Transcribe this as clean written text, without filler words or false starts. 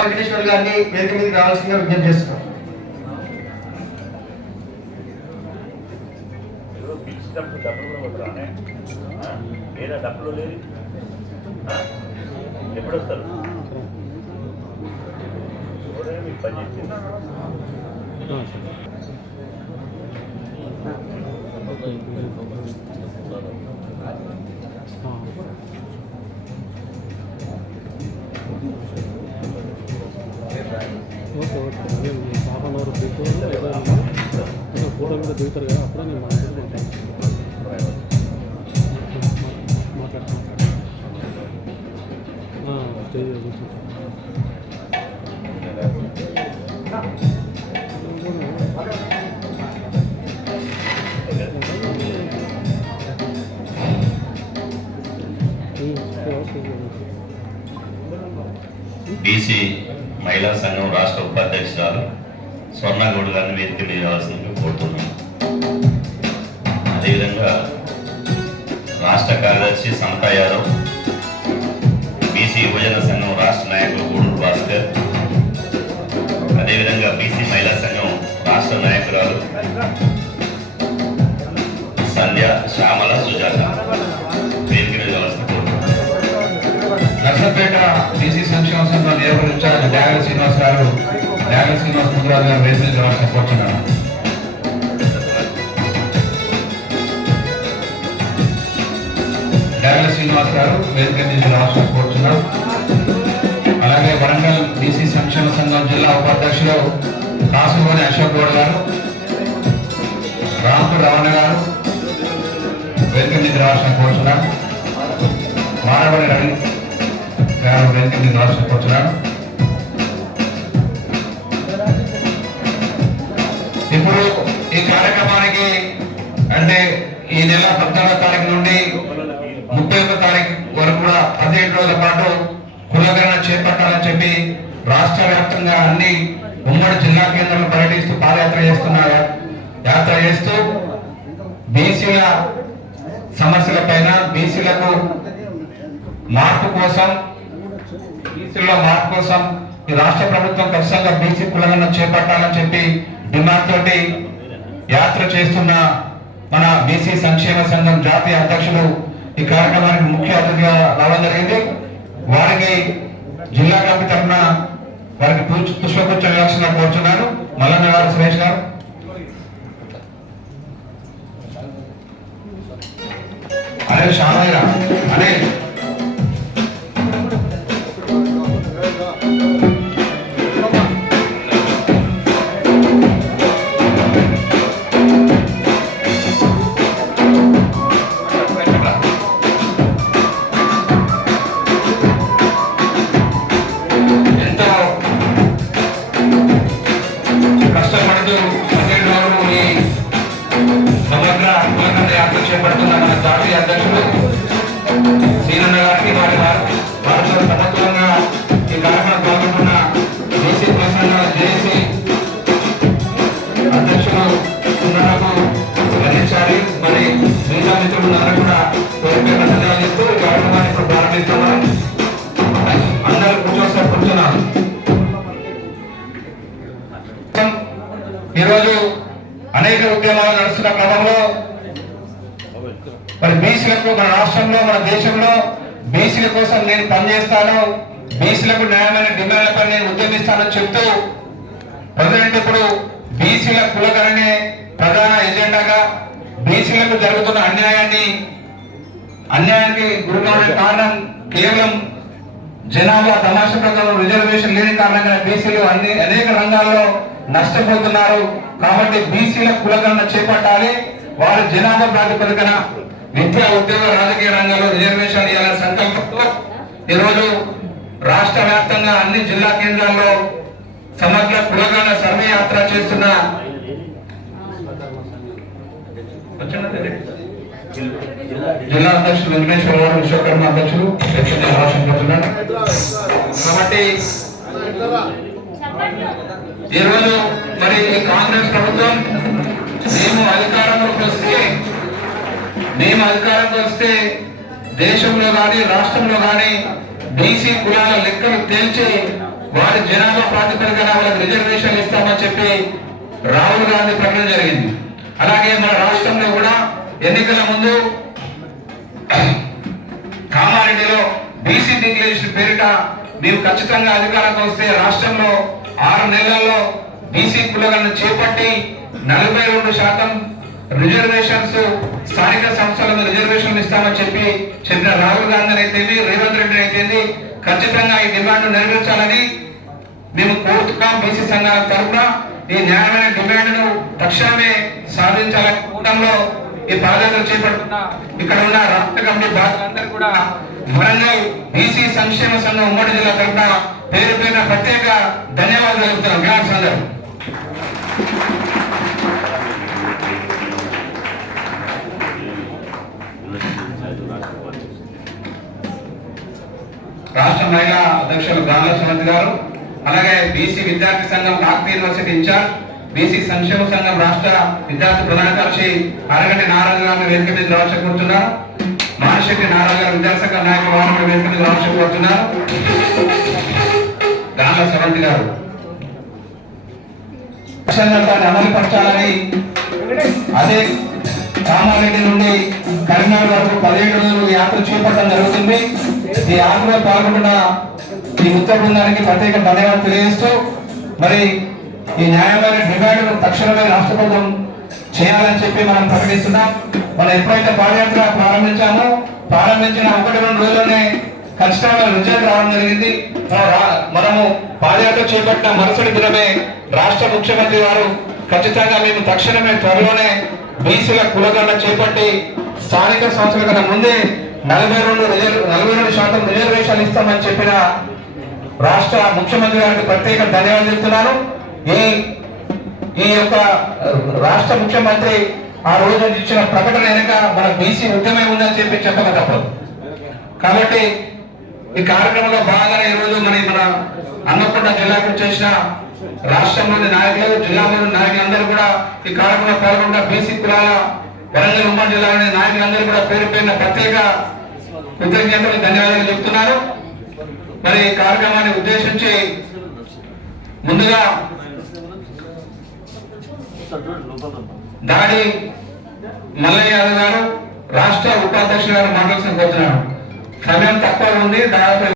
వెంకటేశ్వర గారిని వేదిక మీదకి రావాల్సిందిగా విజ్ఞప్తి చేస్తున్నాం. డబ్బులు లేదు ఎప్పుడు వస్తారు మీకు పని చేసింది పాపనూరు ఫోటో మీద దిగుతారు కదా అప్పుడే నేను మాట్లాడుతున్నాను స్టేజ్ కూర్చుంటాను. బీసీ మహిళా సంఘం రాష్ట్ర ఉపాధ్యక్షురాలు స్వర్ణగౌడ్ గారిని వేదిక మీద రావాల్సిందిగా కోరుతున్నాను. అదేవిధంగా రాష్ట్ర కార్యదర్శి సమతా యాదవ్, బీసీ యువజన సంఘం రాష్ట్ర నాయకులు గూడూరు భాస్కర్, అదేవిధంగా బీసీ మహిళా సంఘం రాష్ట్ర నాయకురాలు సంధ్య, శ్యామల, సుజాత వేదిక మీద రావాల్సిన కోరుతున్నాను. నర్సంపేట బీసీ సంక్షేమ సంఘం నియోజకవర్గ ఇన్ఛార్జ్ డ్యాగల శ్రీనివాస్ గారు, డ్యాగల శ్రీనివాస్ ముద్రాజు గారు వేదిక మీద రావాల్సిన కోరుతున్నాను. డ్యాగల శ్రీనివాస్ గారు వేదిక మీద రావాల్సిన కోరుతున్నాను. అలాగే వరంగల్ బీసీ సంక్షేమ సంఘం జిల్లా ఉపాధ్యక్షులు కాసులోని అశోక్ గౌడ్ గారు, రాంపూర్ రమణ గారు వేదిక మీద రావాల్సిన కోరుతున్నాను. మానవని రవి గారు వేదిక మీద రావాల్సిన కోరుతున్నాను. ఇప్పుడు ఈ కార్యక్రమానికి అంటే ఈ నెల 14వ తారీఖు నుండి 31వ తారీఖు వరకు కూడా 15 రోజుల పాటు కులగణన చేపట్టాలని చెప్పి రాష్ట్ర వ్యాప్తంగా అన్ని ఉమ్మడి జిల్లా కేంద్రాలను పర్యటిస్తూ పాదయాత్ర చేస్తూ బీసీల సమస్యల పైన బీసీలకు మార్పు కోసం ఈ రాష్ట్ర ప్రభుత్వం ఖచ్చితంగా బీసీ కులగణన చేపట్టాలని చెప్పి డిమాండ్ తోటి యాత్ర చేస్తున్న మన బీసీ సంక్షేమ సంఘం జాతీయ అధ్యక్షులు ఈ కార్యక్రమానికి ముఖ్య అతిథిగా రావడం జరిగింది. వారికి జిల్లా కమిటీ తరఫున వారికి పుష్పగుచ్చ వేయాల్సిన కోరుచున్నాను. మల్లన్న గారు, సురేష్ గారు. అదే షామయ్య అదే చేపడుతున్న మన జాతీయ అధ్యక్షులు శ్రీనన్న గారికి వారితో సమగ్రంగా ఈ కార్యక్రమం పాల్గొంటున్న బీసీ ప్రసంగాల జేఏసీ అధ్యక్షులు సున్నకు అందించాలి. మరి మిగతా మిత్రులందరూ కూడా పేరు ధన్యవాదాలు చెప్తూ ఈ కార్యక్రమాన్ని ఇప్పుడు ప్రారంభిస్తున్నాం. అందరూ కూర్చున్నారు. ఈరోజు అనేక ఉద్యమాలు నడుస్తున్న క్రమంలో మరి బీసీలకు మన రాష్ట్రంలో మన దేశంలో బీసీల కోసం నేను పనిచేస్తాను, బీసీలకు న్యాయమైన డిమాండ్లపై నేను ఉద్యమిస్తానని చెప్తూ ప్రజెంట్ ఇప్పుడు బీసీల కులగణనే ప్రధాన ఎజెండాగా బీసీలకు జరుగుతున్న అన్యాయానికి గురికావడానికి కారణం కేవలం జనాభా తమాషా ప్రకారం రిజర్వేషన్ లేని కారణంగా బీసీలు అనేక రంగాల్లో నష్టపోతున్నారు. కాబట్టి బీసీల కులగణన చేపట్టాలి. వారి జనాభా ప్రాతిపదికన విద్యా, ఉద్యోగ, రాజకీయ రంగాల్లో రిజర్వేషన్ ఇవ్వాలనే సంకల్పంతో ఈరోజు రాష్ట్ర వ్యాప్తంగా అన్ని జిల్లా కేంద్రాల్లో సమగ్ర కులగణన సర్వే యాత్ర చేస్తున్న జిల్లా అధ్యక్షులు వెంకటేశ్వర గారు, విశ్వకర్మ అధ్యక్షులు కాబట్టి ఈరోజు మరి కాంగ్రెస్ ప్రభుత్వం మేము అధికారంలోకి వస్తే మేము అధికారంలో వస్తే దేశంలో కానీ రాష్ట్రంలో కానీ బీసీ కులాల లెక్కలు తేల్చి వారి జనాభా ప్రాతిపదికన వాళ్ళకి రిజర్వేషన్ ఇస్తామని చెప్పి రాహుల్ గాంధీ ప్రకటన జరిగింది. అలాగే మన రాష్ట్రంలో కూడా ఎన్నికల ముందు కామారెడ్డిలో బీసీ డిక్లరేషన్ పేరిట మేము ఖచ్చితంగా అధికారంలో వస్తే రాష్ట్రంలో 6 నెలల్లో బీసీ కులగణన చేపట్టి 42% రిజర్వేషన్స్ స్థానిక సంస్థలకు రిజర్వేషన్ ఇస్తామని చెప్పిన రాహుల్ గాంధీ అయితే రేవంత్ రెడ్డి అయితే ఖచ్చితంగా ఈ డిమాండ్ నెరవేర్చాలని మేము కోరుతున్నాం. బీసీ సంఘాల తరఫున ఈ న్యాయమైన డిమాండ్ను తక్షణమే సాధించాలని కూటంలో ఈ బాధ్యతలు చేపడుతున్న ఇక్కడ ఉన్న రాష్ట్ర కమిటీ బాధ్యులందరూ కూడా వరంగల్ బీసీ సంక్షేమ సంఘం ఉమ్మడి జిల్లా తరఫున పేరు పేరున ప్రత్యేక ధన్యవాదాలు తెలుపుతున్నాం. గ్రామ సంఘం రాష్ట్ర మహిళా అధ్యక్షులు గాంధీ సుమతి గారు, అలాగే బీసీ విద్యార్థి సంఘం కాకతీయ యూనివర్సిటీ ఇన్ఛార్జ్, బీసీ సంక్షేమ సంఘం రాష్ట్ర విద్యార్థి ప్రధాన కార్యదర్శి అరగంటి నారాయణ గారిని వేదిక మీద రావాల్సి కోరుతున్నారు. మానశెట్టి నారాయణ గారు విద్యార్థి సంఘ నాయకులు వారిని వేదిక మీద రావాల్సి కోరుతున్నారు. గాంధీ సుమతి గారు అమలుపరచాలని అదే కామారెడ్డి నుండి కరీంనగర్ వరకు 17 రోజులు యాత్ర చేపట్టడం జరుగుతుంది. ఈ యాత్రలో పాల్గొంటున్న ఈ ఉత్తర బృందానికి ప్రత్యేక ధన్యవాదాలు తెలియజేస్తూ మరి ఈ న్యాయమైన డిమాండ్ తక్షణమే రాష్ట్ర ప్రభుత్వం చేయాలని చెప్పి మనం ప్రకటిస్తున్నాం. మనం ఎప్పుడైతే పాదయాత్ర ప్రారంభించిన 1-2 రోజుల్లోనే ఖచ్చితంగా రిజల్ట్ రావడం జరిగింది. మనము పాదయాత్ర చేపట్టిన మరుసటి దినమే రాష్ట్ర ముఖ్యమంత్రి గారు ఖచ్చితంగా మేము తక్షణమే త్వరలోనే బీసీల కులగణన చేపట్టి స్థానిక సంస్థల కన్నా ముందే 42% రిజర్వేషన్ ఇస్తామని చెప్పిన రాష్ట్ర ముఖ్యమంత్రి గారికి ప్రత్యేక ధన్యవాదాలు చెప్తున్నాను. ఈ యొక్క రాష్ట్ర ముఖ్యమంత్రి ఆ రోజు ఇచ్చిన ప్రకటన వెనుక మన బీసీ ఉద్యమే ఉందని చెప్పక తప్పదు. కాబట్టి ఈ కార్యక్రమంలో భాగంగా ఈ రోజు మన హన్మకొండ జిల్లాకు చేసిన రాష్ట్రంలోని నాయకులు, జిల్లాలోని నాయకులందరూ కూడా ఈ కార్యక్రమంలో పాల్గొంటున్న బీసీ కులాల వరంగల్ ఉమ్మడి జిల్లాలోని నాయకులందరూ కూడా పేరు పేరున ప్రత్యేక కృతజ్ఞతలు ధన్యవాదాలు చెప్తున్నారు. మరి ఈ కార్యక్రమాన్ని ఉద్దేశించి ముందుగా దాడి మల్లయ్య యాదవ్ గారు రాష్ట్ర ఉపాధ్యక్షులు గారు మాట్లాడాల్సిన కోరుతున్నాను. సమయం తక్కువ ఉంది. దాదాపు